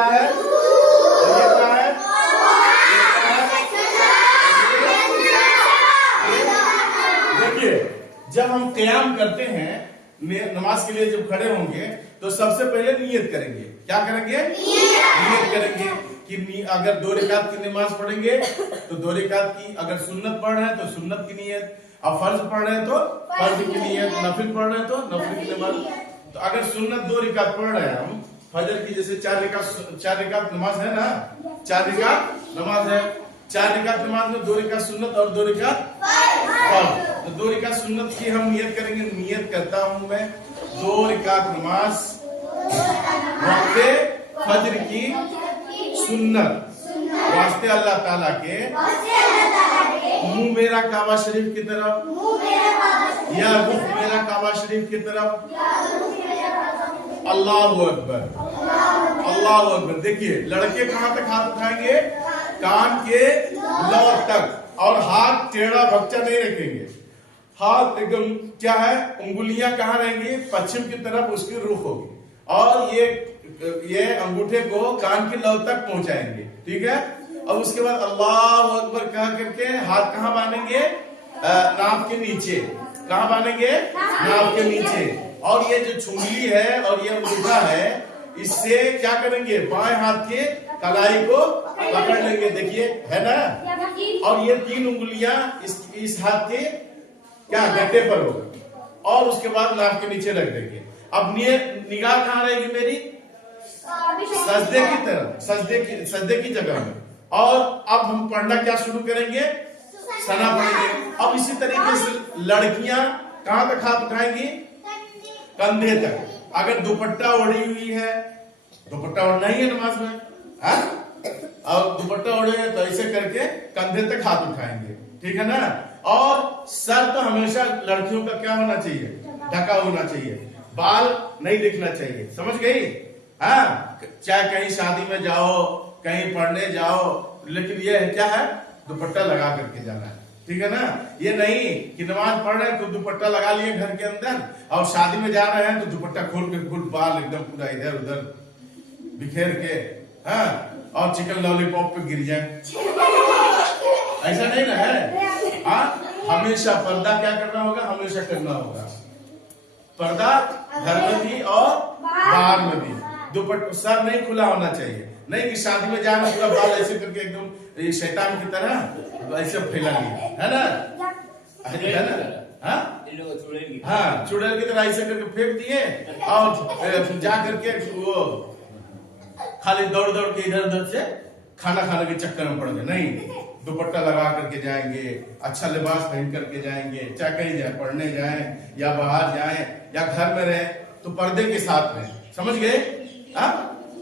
क्या है, ये क्या है, देखिए जब हम क़याम करते हैं नमाज के लिए, जब खड़े होंगे तो सबसे पहले नियत करेंगे। क्या करेंगे, नियत करेंगे कि अगर 2 रकात की नमाज पढ़ेंगे तो 2 रकात की, अगर सुन्नत पढ़ रहे हैं तो सुन्नत की नियत, और फर्ज पढ़ रहे हैं तो फर्ज की नियत, नफिल पढ़ रहे हैं तो नफिल की नमाज। तो अगर सुन्नत 2 रकात पढ़ रहे हैं हम फजर की, जैसे 4 रकात नमाज है ना, 4 रकात नमाज है, 4 रकात नमाज में 2 रकात सुन्नत और 2 रकात फर्ज। तो 2 रकात सुन्नत की हम नियत करेंगे। नियत करता हूं मैं 2 रकात नमाज वास्ते फजर की सुन्नत, वास्ते अल्लाह ताला के, मुंह मेरा काबा शरीफ की तरफ या रुख मेरा काबा शरीफ की तरफ। अल्लाहु अकबर, अल्लाहु अकबर। देखिए लड़के कहां तक हाथ उठाएंगे, कान के लौ तक, और हाथ टेढ़ा भक्चा नहीं रखेंगे। हाथ एकदम क्या है, उंगलियां कहाँ रहेंगी, पश्चिम की तरफ उसकी रुख होगी, और ये अंगूठे को कान की लौ तक पहुंचाएंगे। ठीक है, और उसके बाद अल्लाहु अकबर कह करके हाथ कहाँ बांधेंगे, नाभ के नीचे। कहाँ बांधेंगे, नाभ के नीचे। और ये जो छुंगली है और ये अंगूठा है, इससे क्या करेंगे, बाएं हाथ के कलाई को पकड़ लेंगे। देखिए है ना, और ये 3 उंगलियां इस हाथ के क्या गड्ढे पर होगी, और उसके बाद नाभ के नीचे रख देंगे। अब निगाह कहाँ रहेगी मेरी, सजदे की तरफ, सजदे की जगह में। और अब हम पढ़ना क्या शुरू करेंगे, सना पढ़ेंगे। अब इसी तरीके से लड़कियां कहां तक हाथ उठाएंगी, कंधे तक। अगर दुपट्टा ओढ़ी हुई है, दुपट्टा ओढ़ना ही है नमाज में, और दुपट्टा ओढ़े है तो ऐसे करके कंधे तक हाथ उठाएंगे। ठीक है ना, और सर तो हमेशा लड़कियों का क्या होना चाहिए, ढका होना चाहिए, बाल नहीं दिखना चाहिए। समझ गई, हाँ, चाहे कहीं शादी में जाओ, कहीं पढ़ने जाओ, लेकिन ये क्या है, दुपट्टा लगा करके जाना है। ठीक है ना, ये नहीं कि नमाज पढ़ रहे हैं तो दुपट्टा लगा लिए घर के अंदर, और शादी में जा रहे हैं तो दुपट्टा खोल के फुल बाल एकदम पूरा इधर उधर बिखेर के, हाँ, और चिकन लॉलीपॉप पे गिर जाए, ऐसा नहीं ना है। हाँ, हमेशा पर्दा क्या करना होगा, हमेशा करना होगा पर्दा, घर में भी और बाहर में भी। दुपट्टा, सर नहीं खुला होना चाहिए, नहीं कि शादी में जाना पूरा बाल ऐसे करके एकदम शैतान की तरह ऐसे फैला लिया, है ना, है ना, हाँ, चुड़ैल की तरह ऐसे करके फेंक दिए, और जा करके वो खाली दौड़ दौड़ के इधर उधर से खाना खाने के चक्कर में पड़ गए। नहीं, दुपट्टा लगा करके जाएंगे, अच्छा लिबास पहन करके जाएंगे, चाहे कहीं जाए, पढ़ने जाएं या बाहर जाएं या घर में रहे तो पर्दे के साथ रहें। समझ गए, हाँ।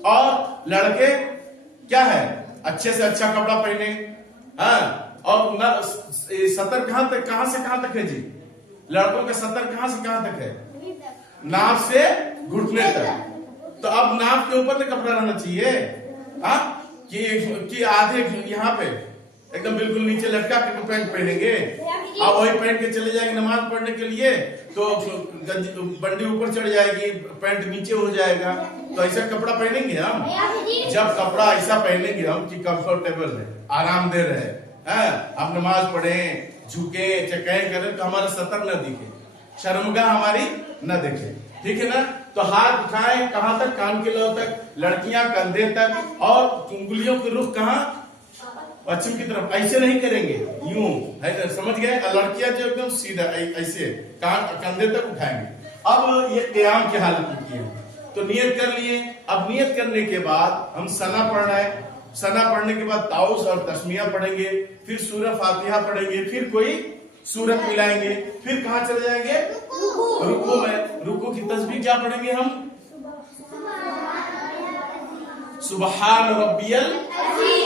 और लड़के क्या है, अच्छे से अच्छा कपड़ा पहने, हाँ, और सतर कहां से कहां तक है जी, लड़कों का सतर कहां से कहां तक है, नाभ से घुटने तक। तो अब नाभ के ऊपर तो कपड़ा रहना चाहिए, हाँ, कि आधे यहाँ पे एकदम बिल्कुल नीचे लटका करके पैंट पहनेंगे, अब वही पहन के चले जाएंगे नमाज पढ़ने के लिए, तो बंडी ऊपर चढ़ जाएगी, पैंट नीचे हो जाएगा। तो ऐसा कपड़ा पहनेंगे हम, जब कपड़ा ऐसा पहनेंगे हम कि कंफर्टेबल है, आरामदेह है, हम नमाज पढ़े, झुके, चकाएं करें तो हमारा सतर न दिखे, शर्मगाह हमारी न दिखे। ठीक है ना, तो हाथ उठाएं कहां तक, कान के लौ तक, लड़कियां कंधे तक, और उंगलियों की रुख कहां, पश्चिम की तरफ। ऐसे नहीं करेंगे, यूं है, समझ गए। लड़कियां जो एकदम सीधा ऐसे कंधे तक उठाएंगे। अब ये क़याम की हालत की है, तो नियत कर लिए। अब नियत करने के बाद हम सना पढ़ना है, सना पढ़ने के बाद ताउस और तस्मिया पढ़ेंगे, फिर सूरह फातिहा पढ़ेंगे, फिर कोई सूरत मिलाएंगे, फिर कहां चले जाएंगे, रुकू में। रुकू की तस्बीह क्या पढ़ेंगे हम, सुबहान रब्बियल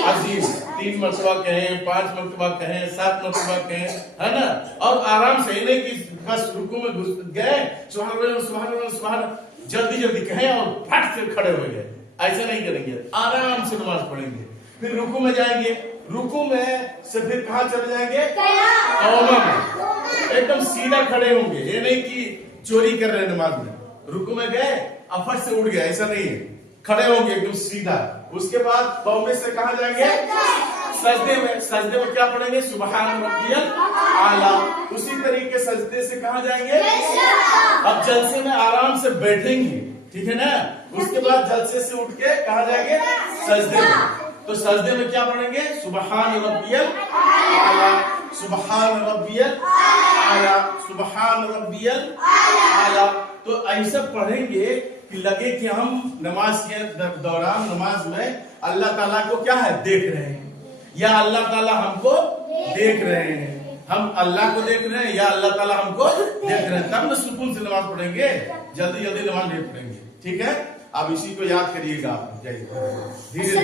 अजीज 3 मरतबा कहें, 5 मरतबा कहें, 7 मरतबा कहें, है ना। और आराम से, नहीं कि बस रुकू में घुस गए, सुभान जल्दी जल्दी कहें और फट से खड़े हो गए, ऐसा नहीं करेंगे, आराम से नमाज पढ़ेंगे। फिर रुकू में जाएंगे, रुकू में से फिर कहां चले जाएंगे, तौबा में, एकदम सीधा खड़े होंगे। ये नहीं कि चोरी कर रहे नमाज में, रुकू में गए और फट से उठ गए, ऐसा नहीं है, खड़े होंगे एकदम सीधा। उसके बाद तौबे से कहाँ जाएंगे? सजदे में। सजदे में क्या पढ़ेंगे? सुबहान रब्बियल आला। उसी तरीके सजदे से कहाँ जाएंगे? अब जलसे में आराम से बैठेंगे, ठीक है ना। उसके बाद जलसे से उठ के कहाँ जाएंगे? सजदे में। तो सजदे में क्या पढ़ेंगे? सुबहान रब्बियल आला, सुबहान रब्बियल आला, सुबहान रब्बियल आला। तो ऐसा पढ़ेंगे कि लगे कि हम नमाज के दौरान, नमाज में अल्लाह ताला को क्या है? देख रहे हैं, या अल्लाह ताला हमको देख रहे हैं। हम अल्लाह को देख रहे हैं या अल्लाह ताला हमको देख रहे हैं, तब न सुकून से नमाज पढ़ेंगे। जल्दी जल्दी नमाज नहीं पढ़ेंगे, ठीक है। अब इसी को याद करिएगा। जय धीरे धीरे।